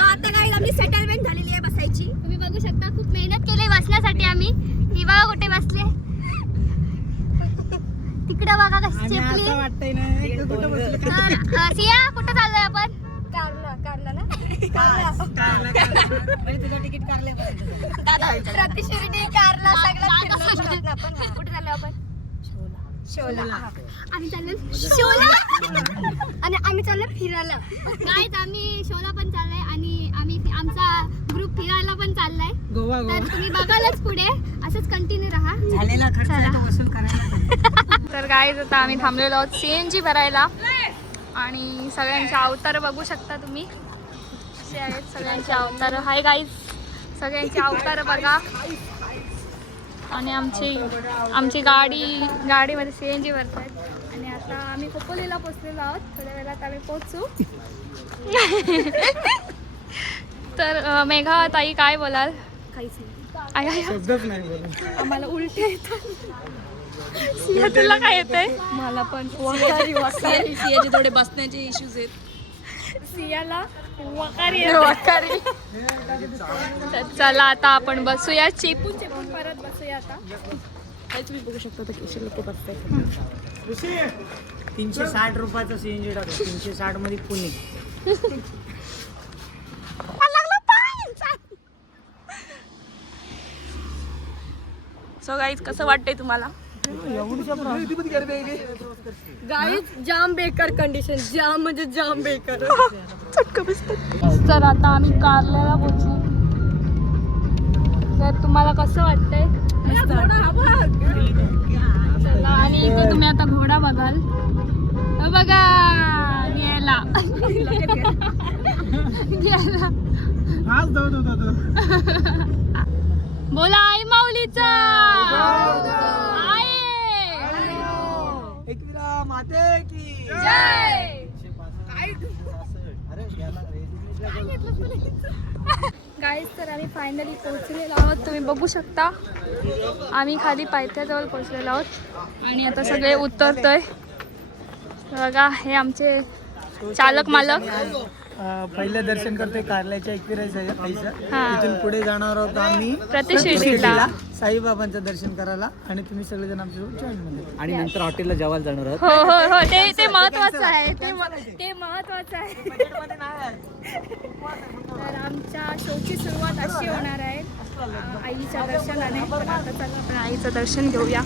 आता काही आम्ही सेटलमेंट झालेली आहे बसायची. तुम्ही बघू शकता खूप मेहनत केली बसण्यासाठी आम्ही. ही बघा कुठे बसले, तिकडे बघा कशी चेपली. सिया कुठे चाललोय आपण? कारला ना तिकीट प्रतिशिर्डी कारला सगळं आपण. कुठे चाललोय आपण? शोला. आम्ही चाललोय शोला आणि आम्ही चाललोय फिरायला. गाईज आम्ही शोला पण चाललोय आणि आम्ही आमचा ग्रुप फिरायला पण चाललाय. तर तुम्ही बघालच पुढे असंच कंटिन्यू राहा. तर गाईज आता आम्ही थांबलेलो आहोत CNG भरायला आणि सगळ्यांचे अवतार बघू शकता तुम्ही कसे आहेत सगळ्यांचे अवतार. हाय गाईज, सगळ्यांचे अवतार बघा. आणि आमची गाडीमध्ये CNG भरतायत आणि आता आम्ही खोपोलीला पोचलेलो आहोत. थोड्या वेळात आम्ही पोहोचू. तर मेघा ताई काय बोलाल? काहीच नाही. आम्हाला उलटे येतात. सिया तुला काय येतंय? मला पण सियाचे थोडे बसण्याचे इश्यूज आहेत. सियाला वकारी. चला आता आपण बसूया, चेपून परत बसूया. आता तुम्ही बघू शकता कसे लोक बसतात. 360 रुपयाचा CNG टाकतो. 360 मध्ये पुणे. सो गाईज कसं वाटतंय तुम्हाला? गाईज जाम बेकार कंडिशन, जाम म्हणजे जाम बेकार. तर आता आम्ही कारल्याला पोहोचू. तर तुम्हाला कसं वाटतंय? चला आणि इथे तुम्ही आता घोडा बघाल. बघा गेला. बोला आई माऊलीचा माते की जय. गाईज तर आम्ही फायनली पोहोचलेलो आहोत. तुम्ही बघू शकता आम्ही खाली पायथ्याजवळ पोहोचलेलो आहोत आणि आता सगळे उतरतोय. बघा हे आमचे चालक मालक. पहिलं दर्शन करतोय कारल्याच्या इथून पुढे जाणार आहोत आम्ही प्रतिशिर्डीला साईबाबांचं दर्शन करायला आणि तुम्ही सगळेजण आमच्यासोबत जॉईन मध्ये. आणि नंतर हॉटेलला जेवायला जाणार आहोत. हो ते महत्वाचं आहे. ते महत्वाचं आहे. तर आमच्या शोची सुरुवात अशी होणार आहे आईच्या दर्शनाने. पण आता चला आपण आईचं दर्शन घेऊया.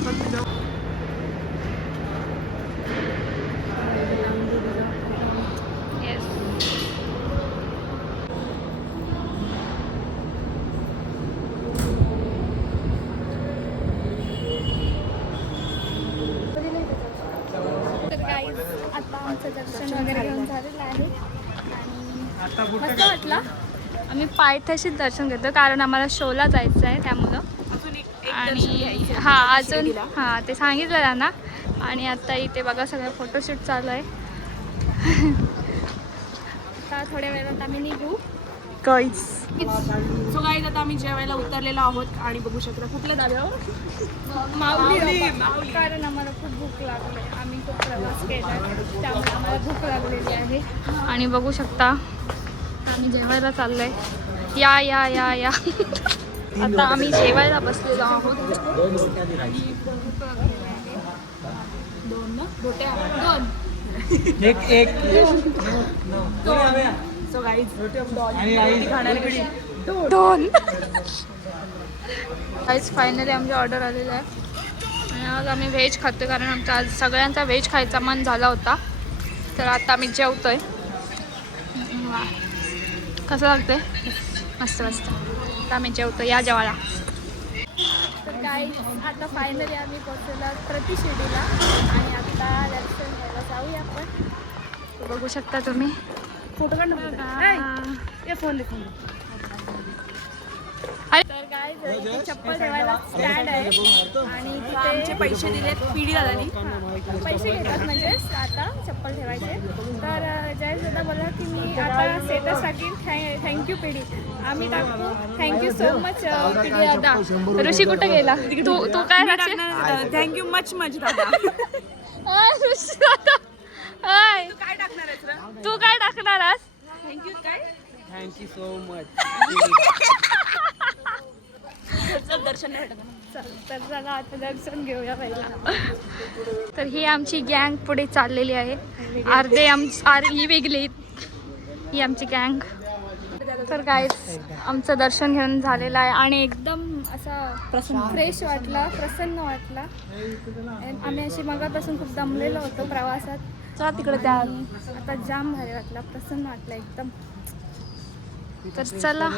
आता आमचं दर्शन वगैरे घेऊन झालेलं आहे आणि मस्त वाटलं. आम्ही पायथ्याशीच दर्शन घेतो कारण आम्हाला शोला जायचं आहे त्यामुळं. आणि अजून ते सांगितलं ना. आणि आता इथे बघा सगळं फोटोशूट चालू आहे. आता थोड्या वेळात आम्ही निघू. सो गाईज आता आम्ही जेवायला उतरलेलो आहोत आणि बघू शकता कुठल्या धाब्यावर? माऊली. कारण आम्हाला खूप भूक लागली. आम्ही खूप प्रवास केला त्यामुळे आम्हाला भूक लागलेली आहे. आणि बघू शकता आम्ही जेवायला चाललोय. या या या या आता आम्ही जेवायला बसलेलो आहोत. सो गाईज फायनली आमची ऑर्डर आलेली आहे आणि आज आम्ही व्हेज खातो कारण आमचा आज सगळ्यांचा व्हेज खायचा मन झाला होता. तर आता आम्ही जेवतोय. कसं लागतंय? मस्त मस्त. आता आम्ही जेवतो, या जेवायला. तर काय आता फायनली आम्ही पोहोचलो प्रतिशिर्डीला आणि आता दर्शन घ्यायला जाऊया आपण. बघू शकता तुम्ही. फोटो काढ. तर काय चप्पल ठेवायला स्टँड आहे आणि तिथे आमचे पैसे दिलेत पिढी दादानी. पैसे घेतात म्हणजे आता चप्पल ठेवायचे. तर जयेश दादा बोलला की मी आता स्टेटस टाकीन थँक्यू पिढी. आम्ही टाकतो थँक्यू सो मच पिढी दादा. ऋषी कुठे गेला? तू काय थँक्यू मच दादा. ऋषी दादा हाय काय टाकणार आहेस रे? तू काय टाकणार आहेस? थँक्यू काय? Thank you so much. दर्शन नाही भेटत. तर चला आता दर्शन घेऊया पहिला. तर ही आमची गँग पुढे चाललेली आहे. अर्धे ही वेगळी, ही आमची गँग. तर गाईज आमचं दर्शन घेऊन झालेलं आहे आणि एकदम असा फ्रेश वाटला, प्रसन्न वाटला. आम्ही अशी मगापासून खूप दमलेलो होतो प्रवासात. चला तिकडे त्या आता जाम भारी वाटला, प्रसन्न वाटला एकदम. तर चला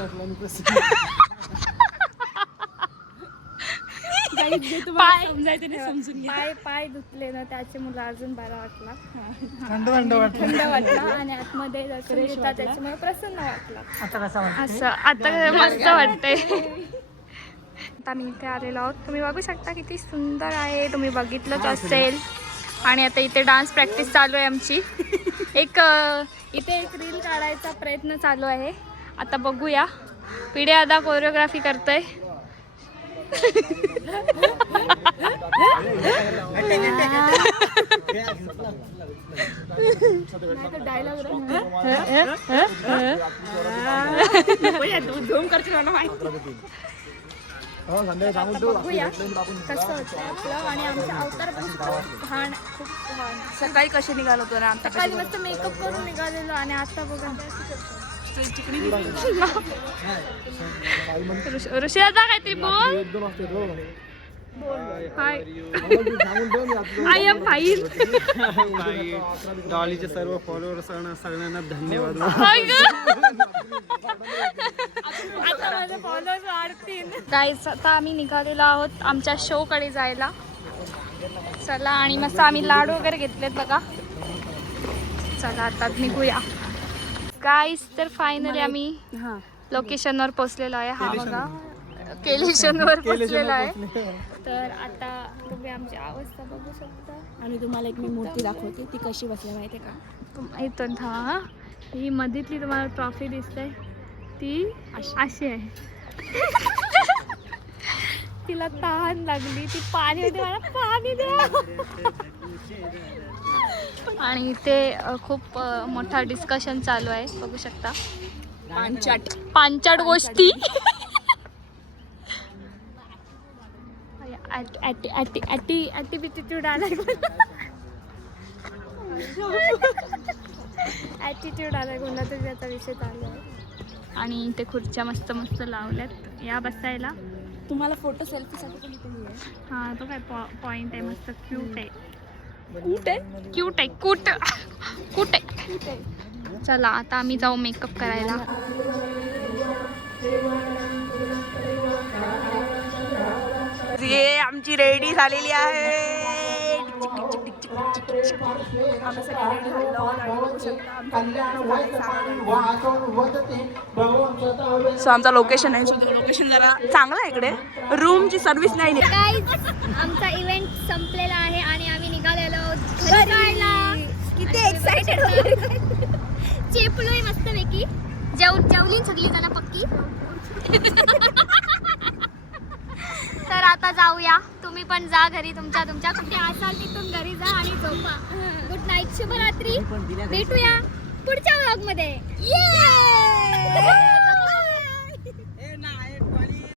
पाय धुतले ना त्याचे मला अजून बरा वाटला, थंड वाटलं. थंड वाटला आणि आतमध्ये दर्शन घेता त्याच्यामुळे प्रसन्न वाटला. आता कसा वाटतं? असं आता मस्त वाटतंय. आता आम्ही इथे आलेलो आहोत, तुम्ही बघू शकता किती सुंदर आहे, तुम्ही बघितलंच असेल. आणि आता इथे डान्स प्रॅक्टिस चालू आहे आमची. इथे एक रील काढायचा प्रयत्न चालू आहे. आता बघूया. पिढे आता कोरिओग्राफी करतोय. झूम करते मला माहिती. बघूया कसं होतं आपलं. आणि आमचा अवतार पण खूप घाण, खूप घाण. सकाळी कसे निघालो होतो ना आता सकाळी मस्त मेकअप करून निघालेलो आणि आता बघा ऋषिदा काहीतरी बोल. हाय आय एम फाईन. डॉलीचे सर्व फॉलोअर्स सगळ्यांना धन्यवाद. आता माझे फॉलोअर्स वाढतील. गाईज आता आम्ही निघालेलो आहोत आमच्या शो कडे जायला. चला आणि मस्त आम्ही लाडू वगैरे घेतलेत बघा. चला आता निघूया गाईज. तर फायनली आम्ही लोकेशनवर पोहोचलेलो आहे. हा बघा केलेशनवर पोहोचलेलो आहे. तर आता तुम्ही आमची अवस्था बघू शकता. आणि तुम्हाला एक मी मूर्ती दाखवते, ती कशी बसल्या माहिती का? इथून हा ही मधीतली तुम्हाला ट्रॉफी दिसते ती अशी आहे. तिला तहान लागली, ती पाणी दे मला, पाणी दे. आणि इथे खूप मोठा डिस्कशन चालू आहे बघू शकता. पांचाट गोष्टी. ॲटिट्यूड आलाय, ॲटिट्यूड आलाय कोणता तरी त्याचा विषय चालू आहे. आणि इथे खुर्च्या मस्त मस्त लावल्यात या बसायला. तुम्हाला फोटो सेल्फीसाठी पण इथे आहे. हा तो काय पॉइंट आहे, मस्त क्यूट आहे. कुठे आहे? क्यूट आहे, कुट आहे. चला आता आम्ही जाऊ मेकअप करायला. ये आमची रेडी झालेली आहे. आम्ही सगळे रेडी झालेलो आहोत आणि बघू शकता सो आमचा लोकेशन आहे. सो लोकेशन जरा चांगलं आहे इकडे. रूमची सर्व्हिस नाही. आमचा इव्हेंट संपलेला आहे आणि आम्ही निघालेलो आहोत घरी जायला. किती एक्साइटेड. चेपलोय मस्तपैकी. जेवली सगळी जण पक्की. तर आता जाऊया. तुम्ही पण जा घरी तुमच्या कुठे असाल तिथून घरी जा आणि झोपा. गुड नाईट, शुभरात्री. भेटूया पुढच्या व्लॉग मध्ये.